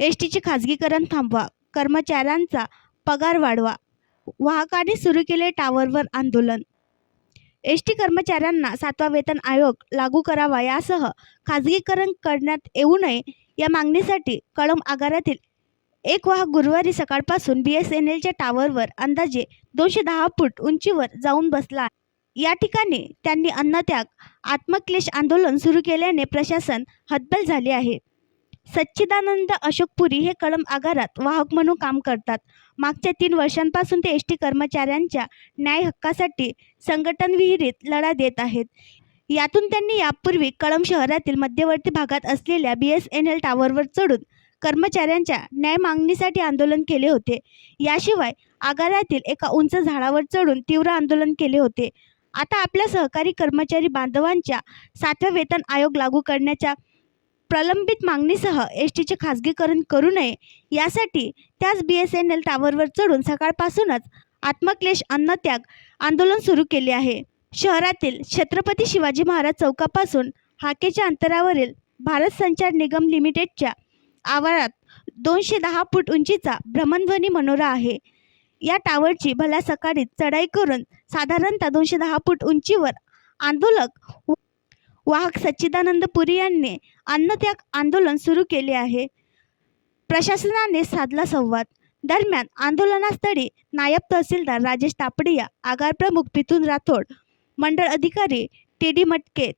एसटीचे खाजगीकरण थांबवा, कर्मचाऱ्यांचा पगार वाढवा, वाहकांनी सुरू केले टावरवर आंदोलन. एसटी कर्मचाऱ्यांना 7वा वेतन आयोग लागू करावा यासह खाजगीकरण करण्यात येऊ नये या मागणीसाठी कळंब आगारातील एक वाहक गुरुवारी सकाळपासून BSNLच्या टावरवर अंदाजे 210 फूट उंचीवर जाऊन बसला आहे. या ठिकाणी त्यांनी अन्नत्याग आत्मक्लेश आंदोलन सुरू केल्याने प्रशासन हतबल झाले आहे. सच्चिदानंद अशोक पुरी हे कळंब आगारात वाहक म्हणून काम करतात. मागच्या 3 वर्षांपासून ते एसटी कर्मचाऱ्यांच्या न्याय हक्कासाठी संघटन विहिरीत लढा देत आहेत. यातून त्यांनी यापूर्वी कळंब शहरातील मध्यवर्ती भागात असलेल्या BSNL टावरवर चढून कर्मचाऱ्यांच्या न्याय मागणीसाठी आंदोलन केले होते. याशिवाय आगारातील एका उंच झाडावर चढून तीव्र आंदोलन केले होते. आता आपल्या सहकारी कर्मचारी बांधवांच्या 7व्या वेतन आयोग लागू करण्याच्या प्रलंबित मागणीसह एसटीचे खाजगीकरण करू नये यासाठी त्याच BSNL टावरवर चढून सकाळपासूनच आत्मक्लेश अन्नत्याग आंदोलन सुरू केले आहे. शहरातील छत्रपती शिवाजी महाराज चौकापासून हाकेच्या अंतरावरील भारत संचार निगम लिमिटेडच्या आवारात 210 फूट उंचीचा भ्रमणध्वनी मनोरा आहे. या टावरची भल्या सकाळी चढाई करून साधारणतः 210 फूट उंचीवर आंदोलक वाहक सच्चिदानंद पुरी यांनी अन्नत्याग आंदोलन सुरू केले आहे. प्रशासनाने साधला संवाद. दरम्यान आंदोलनास्थळी नायब तहसीलदार राजेश तापडिया, आगार प्रमुख पिथून राठोड, मंडळ अधिकारी TD मटके,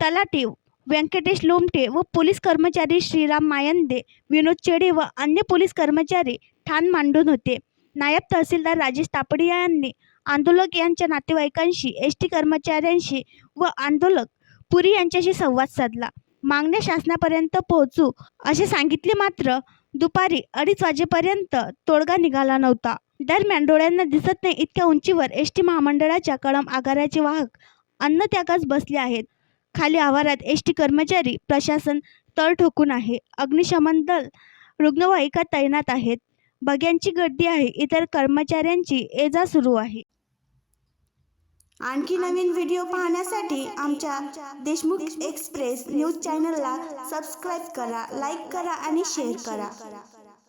तलाठी व्यंकटेश लोमटे व पोलीस कर्मचारी श्रीराम मायंदे, विनोद चेडे व अन्य पोलीस कर्मचारी ठाण मांडून होते. नायब तहसीलदार राजेश तापडिया यांनी आंदोलक यांच्या नातेवाईकांशी, एसटी कर्मचाऱ्यांशी व आंदोलक पुरी यांच्याशी संवाद साधला. मागण्या शासनापर्यंत पोहोचू असे सांगितले, मात्र दुपारी 2:30 वाजेपर्यंत तोडगा निघाला नव्हता. दरम्यान डोळ्यांना दिसत नाही इतक्या उंचीवर एसटी महामंडळाच्या कळंब आगाराचे वाहक अन्नत्यागास बसले आहेत. खाली आवारात एसटी कर्मचारी, प्रशासन तळ ठोकून आहे. अग्निशमन दल, रुग्णवाहिका तैनात आहेत. बग्यांची गर्दी आहे. इतर कर्मचाऱ्यांची ये-जा सुरू आहे. आणखी नवीन व्हिडिओ पाहण्यासाठी आमच्या देशमुख एक्सप्रेस न्यूज चॅनलला सबस्क्राईब करा, लाईक करा आणि शेअर करा.